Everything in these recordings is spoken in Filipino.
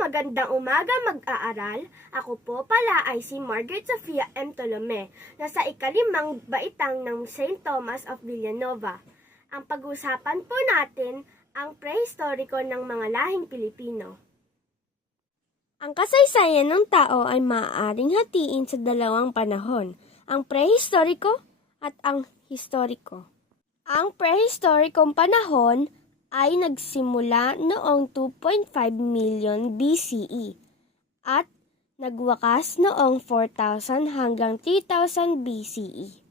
magandang umaga mag-aaral. Ako po pala ay si Margaret Sofia M. Tolome, na sa ikalimang baitang ng St. Thomas of Villanova. Ang pag-usapan po natin ang prehistoriko ng mga lahing Pilipino. Ang kasaysayan ng tao ay maaaring hatiin sa dalawang panahon, ang prehistoriko at ang historiko. Ang prehistorikong panahon ay nagsimula noong 2.5 million BCE at nagwakas noong 4,000 hanggang 3,000 BCE.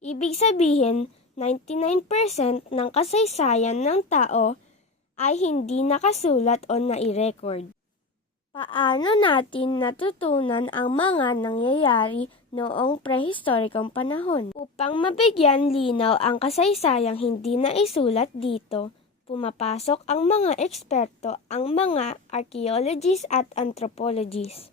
Ibig sabihin, 99% ng kasaysayan ng tao ay hindi nakasulat o nai-record. Paano natin natutunan ang mga nangyayari noong prehistorikong panahon? Upang mabigyan linaw ang kasaysayang hindi naisulat dito, pumapasok ang mga eksperto, ang mga archaeologists at anthropologists.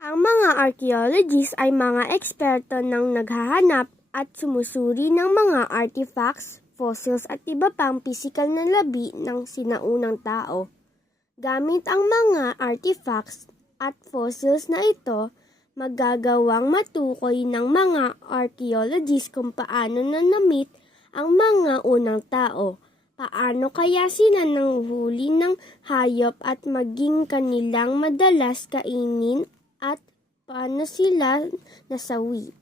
Ang mga archaeologists ay mga eksperto ng naghahanap at sumusuri ng mga artifacts, fossils at iba pang pisikal na labi ng sinaunang tao. Gamit ang mga artifacts at fossils na ito, magagawang matukoy ng mga archaeologists kung paano nanamit ang mga unang tao. Paano kaya sila nanghuli ng hayop at maging kanilang madalas kainin at paano sila nasawi?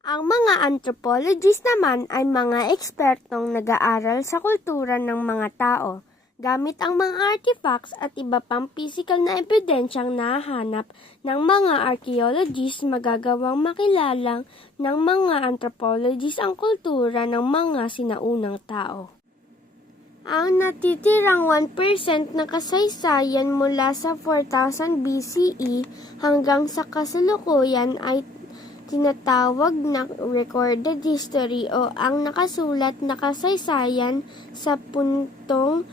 Ang mga anthropologists naman ay mga ekspertong nag-aaral sa kultura ng mga tao. Gamit ang mga artifacts at iba pang physical na ebidensyang nahanap ng mga archaeologists, magagawang makilala ng mga anthropologists ang kultura ng mga sinaunang tao. Ang natitirang 1% na kasaysayan mula sa 4,000 BCE hanggang sa kasalukuyan ay tinatawag na recorded history o ang nakasulat na kasaysayan. Sa puntong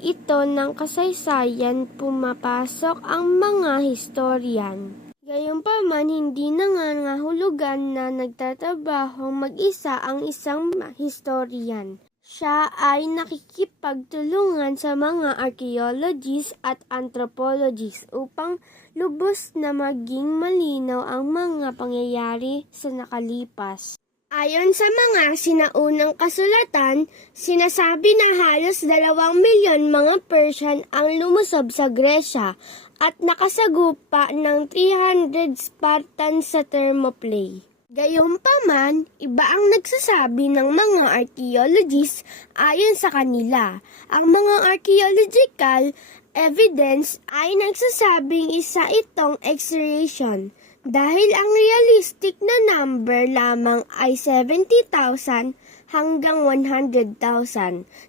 ito ng kasaysayan, pumapasok ang mga historian. Gayunpaman, hindi nangangahulugan na nagtatrabahong mag-isa ang isang historian. Siya ay nakikipagtulungan sa mga archaeologists at anthropologists upang lubos na maging malinaw ang mga pangyayari sa nakalipas. Ayon sa mga sinaunang kasulatan, sinasabi na halos 2 milyon mga Persian ang lumusob sa Gresya at nakasagupa ng 300 Spartans sa Thermopylae. Gayunpaman, iba ang nagsasabi ng mga archaeologists ayon sa kanila. Ang mga archaeological evidence ay nagsasabing isa itong exaggeration dahil ang realistic na number lamang ay 70,000 hanggang 100,000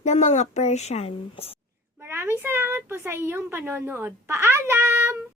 na mga Persians. Maraming salamat po sa iyong panonood. Paalam!